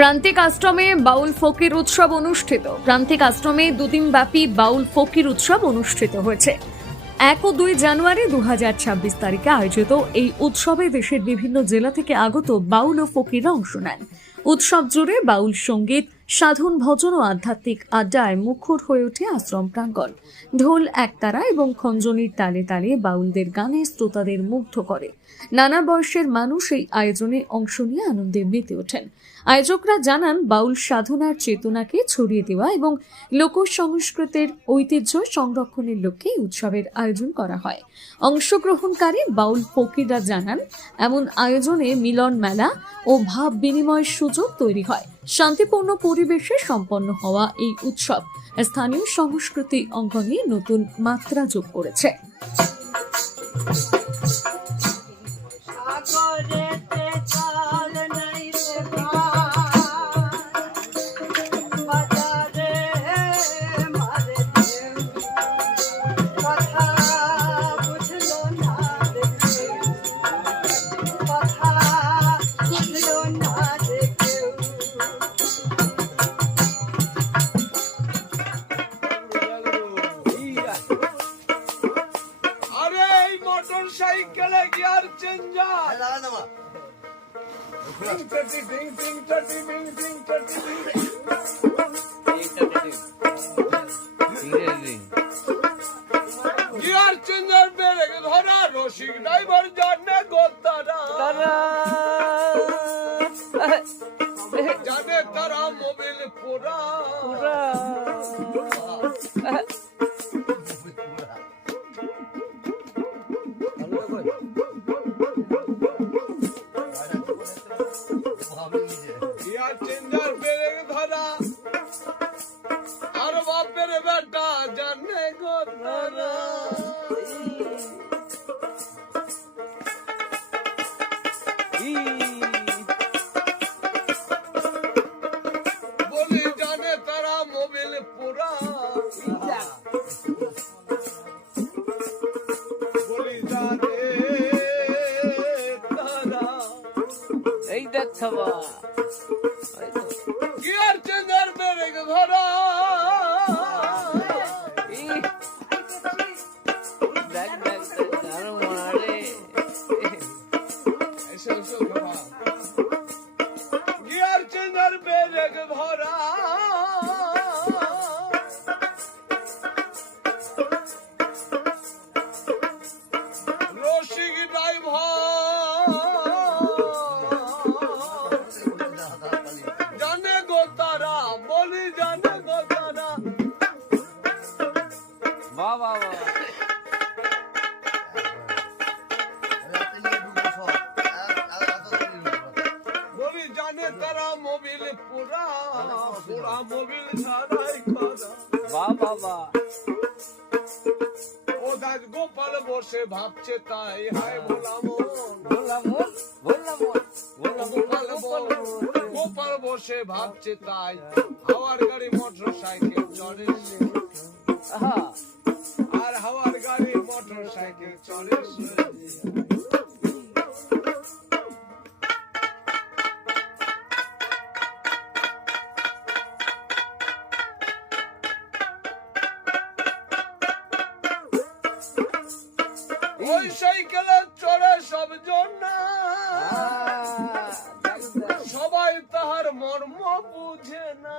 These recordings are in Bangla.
প্রান্তিক আশ্রমে বাউল ফকির উৎসব অনুষ্ঠিত। প্রান্তিক আশ্রমে দুদিনব্যাপী বাউল ফকির উৎসব অনুষ্ঠিত হয়েছে। 1 ও 2 জানুয়ারি 2026 তারিখে আয়োজিত এই উৎসবে দেশের বিভিন্ন জেলা থেকে আগত বাউল ও ফকিররা অংশ নেন। উৎসব জুড়ে বাউল সঙ্গীত, সাধন ভজন ও আধ্যাত্মিক আড্ডায় মুখর হয়ে ওঠে আশ্রম প্রাঙ্গণ। ঢোল, একতারা এবং খঞ্জনির তালে তালে বাউলদের গানে শ্রোতাদের মুগ্ধ করে। নানা বয়সের মানুষ এই আয়োজনে অংশ নিয়ে আনন্দে মেতে ওঠেন। আয়োজকরা জানান, বাউল সাধনার চেতনাকে ছড়িয়ে দেওয়া এবং লোক সংস্কৃতির ঐতিহ্য সংরক্ষণের লক্ষ্যে উৎসবের আয়োজন করা হয়। অংশগ্রহণকারী বাউল ফকিররা জানান, এমন আয়োজনে মিলন মেলা ও ভাব বিনিময়ের সুযোগ তৈরি হয়। শান্তিপূর্ণ পরিবেশে সম্পন্ন হওয়া এই উৎসব স্থানীয় সংস্কৃতি অঙ্গনে নতুন মাত্রা যোগ করেছে। সাইকেলে গিয়ার চেঞ্জার গিয়ার চেঞ্জার বেড়ে ধরা রসিক ড্রাইভার জানে গোতারা জানে তারা মোবিল পোড়া চেঞ্জার বেড়ে ধরা আর বাপের বেটা জানে গোতারা বলি জানে তারা মোবিল পোড়া বলি জানে তারা এই দেখবা গিয়ার চেঞ্জার বেড়ে ধরা গিয়ার চেঞ্জার বেড়ে ধরা রসিক ড্রাইভার জানে গোতারা বলি জানে গোতারা বাবা বলি জানে তারা মোবিল পুরা পুরা মোবিল ছাড়াই করা বাবা ও দাস গোপাল বসে ভাবছে তাই হায় ভোলাম গোপাল বসে ভাবছে তাই হাওয়ার গাড়ি মোটর সাইকেল চড়ে আর হাওয়ার গাড়ি মোটর সাইকেল চড়ে ওই সাইকেলে চড়ে সব জন সবাই তাহার মর্ম বুঝে না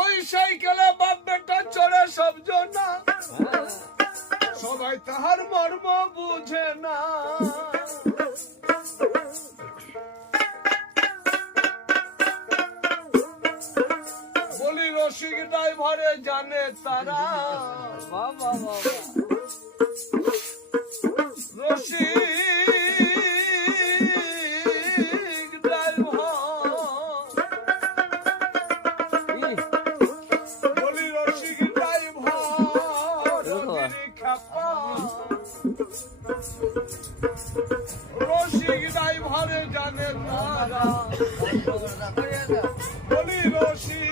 ওই সাইকেলে বাপ বেটা চড়ে সব জন সবাই তাহার মর্ম বুঝে না বলি রসিক ড্রাইভারে জানে তারা রসিক ড্রাইভার বলি রসিক ড্রাইভার খ্যাপা রসিক ড্রাইভারে জানে তারা বলি রসিক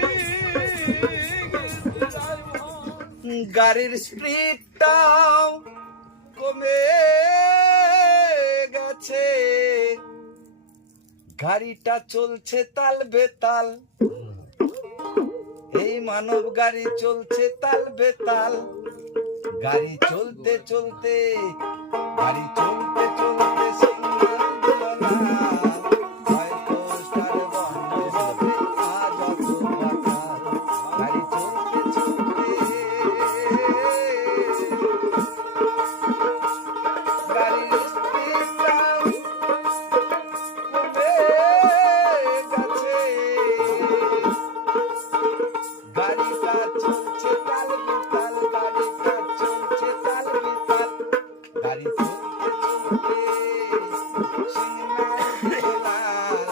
ড্রাইভার গাড়ির স্পিডটাও কমে গেছে, গাড়িটা চলছে তাল বেতাল, এই মানব গাড়ি চলছে তাল বেতাল, গাড়ি চলতে চলতে গাড়ি চলতে চলতে সিগন্যাল দিল না, হয়তো স্টার বন্ধ হবে আজ অত বাতাল, গাড়ি চলতে চলতে গাড়ির স্পিডটাও কমে গেছে, গাড়িটা চলছে তাল বেতাল, গাড়িটা চলছে তাল বেতাল, গাড়ি চলতে চলতে সিগন্যাল দিল লাল,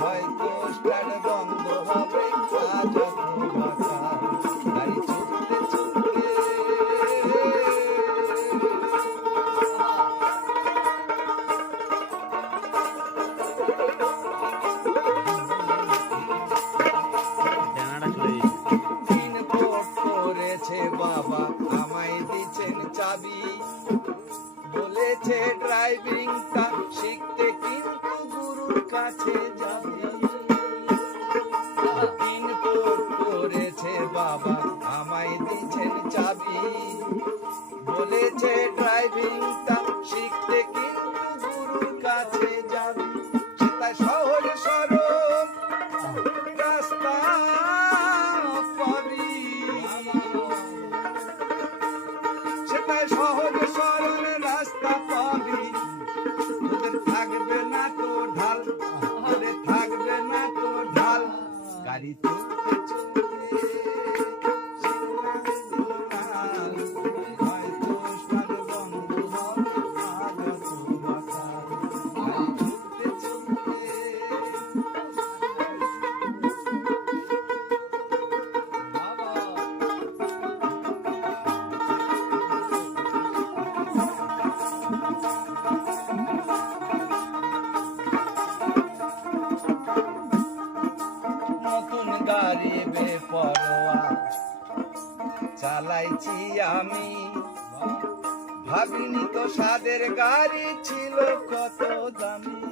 হয়তো স্টার বন্ধ হবে আজ অত বাতাল, গাড়ি চলতে চলতে দিন ভোট করেছে বাবা, আমায় দিচ্ছেন চাবি, বলেছে ড্রাইভিংটা শিখতে কিন্তু গুরুর কাছে যাবি, দিন ভোট করেছে বাবা, আমায় দিচ্ছেন চাবি, বলেছে ড্রাইভিংটা শিখতে কিন্তু গুরুর কাছে যাবি, সেটা সহজ সরল রাস্তা পাবি, সেটাই সহজ সরল রাস্তা পাবি, তোদের থাকবে না তো ঢাল, তোদের থাকবে না তো ঢাল, গাড়ি চলতে চলতে সিগন্যাল দিল লাল, হয়তো স্টার বন্ধ হবে আজ অত বাতাল, গাড়ি চলতে চলতে নতুন গাড়ি বেপরোয়া চালাইছি আমি, ভাবিনি তো সাদের গাড়ি ছিল কত দামি,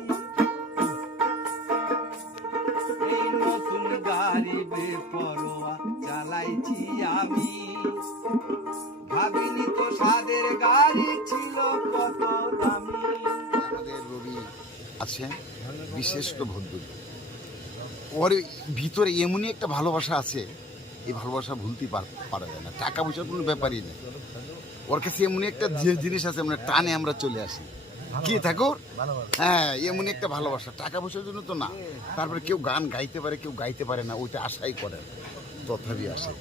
এই নতুন গাড়ি বেপরোয়া চালাইছি আমি, ভাবিনি তো সাদের গাড়ি ছিল কত দামি। আমাদের রবি আছে বিশেষ ভদ্র, ওর ভিতরে এমনই একটা ভালোবাসা আছে, এই ভালোবাসা ভুলতে পারা যায় না, টাকা পয়সার কোনো ব্যাপারই নেই, ওর কাছে এমনই একটা জিনিস আছে, আমরা টানে আমরা চলে আসি, কি ঠাকুর, হ্যাঁ এমনই একটা ভালোবাসা, টাকা পয়সার জন্য তো না, তারপরে কেউ গান গাইতে পারে কেউ গাইতে পারে না, ওইটা আশাই করে, তথাপি আসে,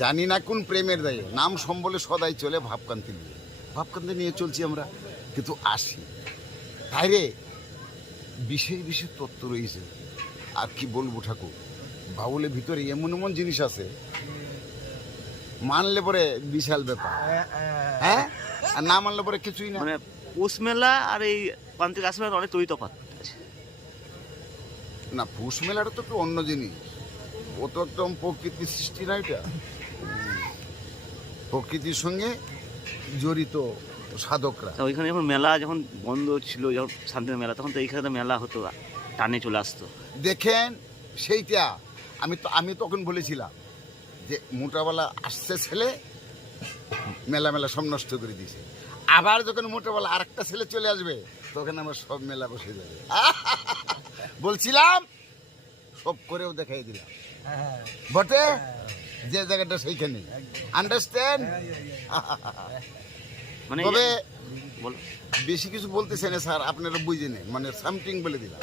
জানি না কোন প্রেমের দায়ে নাম সম্বলে সদাই চলে ভাবকান্তি নিয়ে, ভাবকান্তি নিয়ে চলছি আমরা, কিন্তু আসি তাই রে, বিশেষ বিশেষ তত্ত্ব রয়েছে, আর কি বলবো ঠাকুর, বাউলের ভিতরে এমন এমন জিনিস আছে, মানলে পরে বিশাল ব্যাপার, হ্যাঁ আর না মানলে পরে কিছুই না, মানে পৌষ মেলা আর এই প্রান্তিক রাস মেলার অনেক তৈরি তফাৎ আছে। না পৌষ মেলাটা তো একটু অন্য জিনিস, ও তো একদম প্রকৃতির সৃষ্টি না, এটা প্রকৃতির সঙ্গে জড়িত সাধকরা। তা ওইখানে যখন মেলা যখন বন্ধ ছিল, যখন শান্তির মেলা, তখন তো এইখানে মেলা হতো, টানে চলে আসতো। দেখেন সেইটা আমি তখন বলেছিলাম যে মোটাবেলা আসছে ছেলে মেলা মেলা সব নষ্ট করে দিয়েছে, আবার যখন মোটাবেলা আরেকটা ছেলে চলে আসবে তখন আমার সব মেলা বসে যাবে, বলছিলাম সব করেও দেখাই দিলাম বটে, যে জায়গাটা সেইখানে, আন্ডারস্ট্যান্ড। মানে তবে বলো, বেশি কিছু বলতেছে না স্যার, আপনারা বুঝে নেন, মানে সামথিং বলে দিলাম,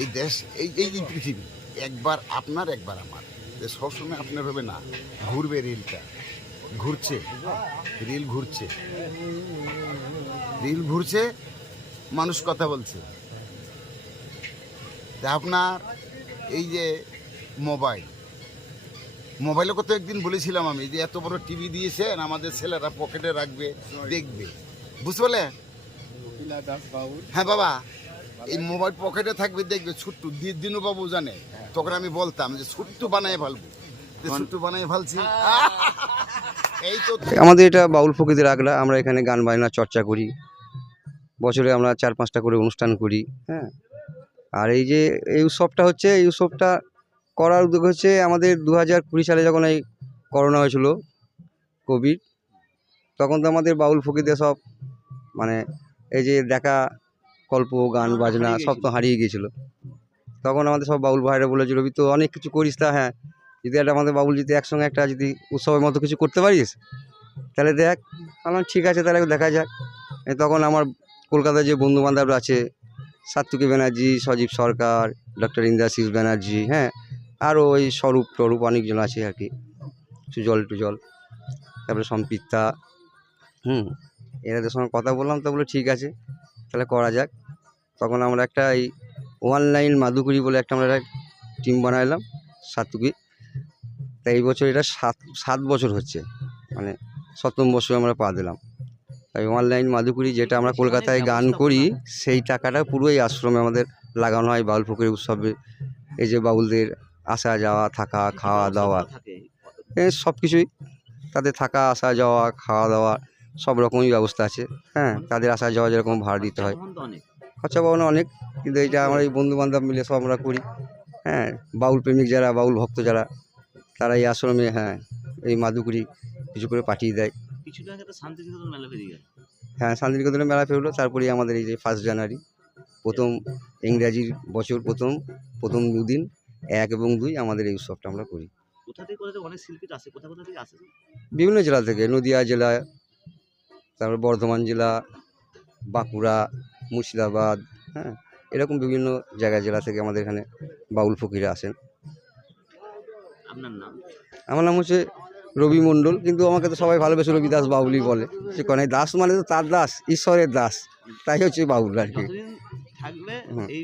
এই দেশ এই এই এই পৃথিবী একবার আপনার একবার আমার, যে সবসময় আপনার হবে না, ঘুরবে রেলটা, ঘুরছে রেল ঘুরছে, রেল ঘুরছে, মানুষ কথা বলছে, তা আপনার এই যে মোবাইল মোবাইলে কত একদিন বলেছিলাম আমি যে এত বড় টিভি দিয়েছেন, আমাদের ছেলেরা পকেটে রাখবে, দেখবে, বুঝতে পারলে? হ্যাঁ বাবা, এই মোবাইল পকেটে থাকবে, দেখবে, ছোট্ট দিনুবাবু জানে, তখন আমি বলতাম যে ছোট্ট বানায় ফেলবো, ছোট্ট বানায় ফেলছি। এই তো আমাদের এটা বাউল ফকিরদের আগলা, আমরা এখানে গান বাজনা চর্চা করি, বছরে আমরা 4-5টা করে অনুষ্ঠান করি। হ্যাঁ, আর এই যে এই উৎসবটা হচ্ছে, এই উৎসবটা করার উদ্যোগ হচ্ছে আমাদের 2020 সালে যখন এই করোনা হয়েছিল, কোভিড, তখন তো আমাদের বাউল ফকিরদের সব মানে এই যে দেখা গল্প গান বাজনা সব তো হারিয়ে গিয়েছিল। তখন আমাদের সব বাউল ভাইরা বলেছিল, রবি তো অনেক কিছু করিস, তা হ্যাঁ যদি একটা আমাদের বাউল যদি একসঙ্গে একটা যদি উৎসবের মতো কিছু করতে পারিস তাহলে দেখ। আমার ঠিক আছে, তাহলে দেখা যাক। তখন আমার কলকাতায় যে বন্ধুবান্ধবরা আছে, সাত্তুকি ব্যানার্জি, সজীব সরকার, ডক্টর ইন্দ্রাশিস ব্যানার্জি, হ্যাঁ, আরও ওই স্বরূপ টরূপ অনেকজন আছে আর কি, সুজল টুজল, তারপরে সম্পৃক্তা, এনাদের সঙ্গে কথা বললাম, তো বলে ঠিক আছে তাহলে করা যাক। তখন আমরা একটা এই অনলাইন মাধুকরী বলে একটা আমরা টিম বানাইলাম, সাত্তুকি। তাই এই বছর এটা 7 বছর হচ্ছে, মানে 7ম বছর আমরা পা দিলাম। তাই অনলাইন মাধুকরী যেটা আমরা কলকাতায় গান করি, সেই টাকাটা পুরো এই আশ্রমে আমাদের লাগানো হয় বাউল ফকির উৎসবে। এই যে বাউলদের আসা যাওয়া, থাকা, খাওয়া দাওয়া, থাকে সব কিছুই, তাদের থাকা, আসা যাওয়া, খাওয়া দাওয়া সব রকমই ব্যবস্থা আছে। হ্যাঁ, তাদের আসা যাওয়া যেরকম ভাড়া দিতে হয়, তখন তো অনেক খরচা পাওয়ানো অনেক, কিন্তু এইটা আমরা এই বন্ধুবান্ধব মিলে সব আমরা করি। হ্যাঁ, বাউল প্রেমিক যারা, বাউল ভক্ত যারা, তারা এই আশ্রমে হ্যাঁ এই মাধুকরী কিছু করে পাঠিয়ে দেয়। কিছুদিন আগে তো শান্তিনিকেতন মেলা বেরিয়ে গেল। হ্যাঁ, শান্তিনিকেতনে মেলা ফেরলো, তারপরে আমাদের এই যে 1 জানুয়ারি প্রথম ইংরাজির বছর প্রথম 2 দিন 1 এবং 2 আমাদের এই উৎসবটা আমরা করি। কোথা থেকে অনেক শিল্পী আসে, কোথা কোথা থেকে আসে? বিভিন্ন জেলা থেকে, নদিয়া জেলা, তারপর বর্ধমান জেলা, বাঁকুড়া, মুর্শিদাবাদ, হ্যাঁ, এরকম বিভিন্ন জেলা থেকে আমাদের এখানে বাউল ফকিরা আসেন। আপনার নাম? আমার নাম হচ্ছে রবি মণ্ডল, কিন্তু আমাকে তো সবাই ভালোবেসে রবি দাস বাউলই বলে। সে কোন দাস মানে তো তার দাস, ঈশ্বরের দাস, তাই হচ্ছে বাউল আর কি। যতদিন থাকবে হুম। এই